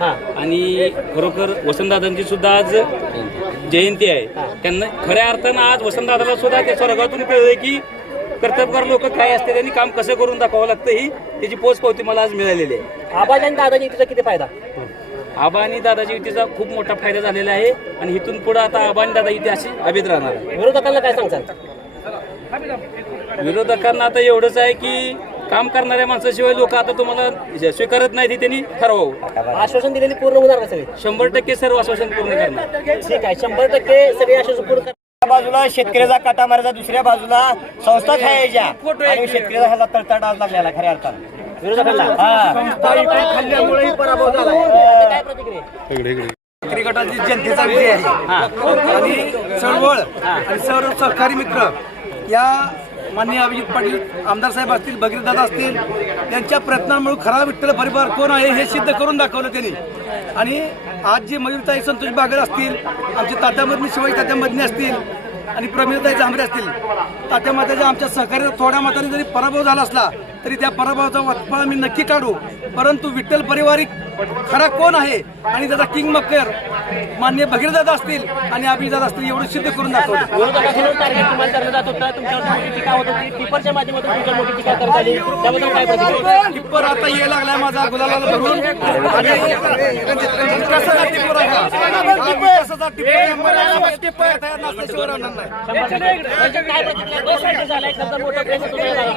आणि खरोखर वसंतदादांची सुद्धा आज जयंती आहे. त्यांना खऱ्या अर्थानं आज वसंतदादाला सुद्धा त्या स्वर्गातून कळलंय की कर्तबगार लोक काय असते, त्यांनी काम कसं करून दाखवावं लागतं, ही त्याची पोचपावती मला आज मिळालेली आहे. आबाजी आणि दादाजी युतीचा किती फायदा? आबा आणि दादाजी युतीचा खूप मोठा फायदा झालेला आहे आणि इथून पुढे आता आबा आणि दादा युती अशी अभित राहणार आहे. विरोधकांना काय सांगतात? विरोधकांना आता एवढंच आहे की काम करणाऱ्या माणसाशिवाय लोक आता तुम्हाला स्वीकारत नाही, त्यांनी ठरवावं. आश्वासन दिलेली पूर्ण होणार का सगळे? 100% सर्व आश्वासन पूर्ण करणार. ठीक आहे, 100% सगळे आश्वासन पूर्ण करणार. बाजूला शेतकऱ्याचा काटा मारायचा, दुसऱ्या बाजूला संस्था खायच्या आणि शेतकऱ्याचा ह्याला तळतळ डाग लागलेला खऱ्या अर्थानं विरोधकांना खाल्ल्यामुळे पराभव झाला. काय प्रतिक्रिया? गटाची जनतेचा विजय आहे आणि चळवळ आणि सर्व सहकारी मित्र या माननीय अभिजित पाटील आमदार साहेब असतील, भगीरथदादा असतील, यांच्या प्रयत्नांमुळे खरा विठ्ठल परिवार कोण आहे हे सिद्ध करून दाखवलं त्यांनी. आणि आज जे मयूरताई संतोष बागर असतील, आमचे तात्यामधनी शिवाजी तात्यामधनी असतील आणि प्रमिलताई जांभरे असतील, तात्यामात्याच्या आमच्या सहकार्याचा थोड्या मताने जरी पराभव झाला असला तरी त्या पराभवाचा वचपा आम्ही नक्की काढू. परंतु विठ्ठल परिवारिक खरा कोण आहे आणि त्याचा किंग मकर माननीय भगीरथदादा असतील आणि अभिजितदादा असतील एवढं सिद्ध करून दाखवलं. विरोधकांकडून टार्गेट तुम्हाला धरलं जात होतं, तुमच्यावर मोठी टीका होत होती, टिप्परच्या माध्यमातून तुमच्यावर मोठी टीका करण्यात आली, त्याबद्दल काय प्रतिक्रिया? टिप्पर आता यायला लागलाय माझा गुलाला धरून आणि विकासाचा टिप्पर आहे हा. विकासाचा टिप्पर आहे, तयार नसल्याशिवाय राहणार नाही. म्हणजे काय प्रतिक्रिया? दोन साईड झालाय, खरं मोठा प्रयत्न तुम्हाला झाला.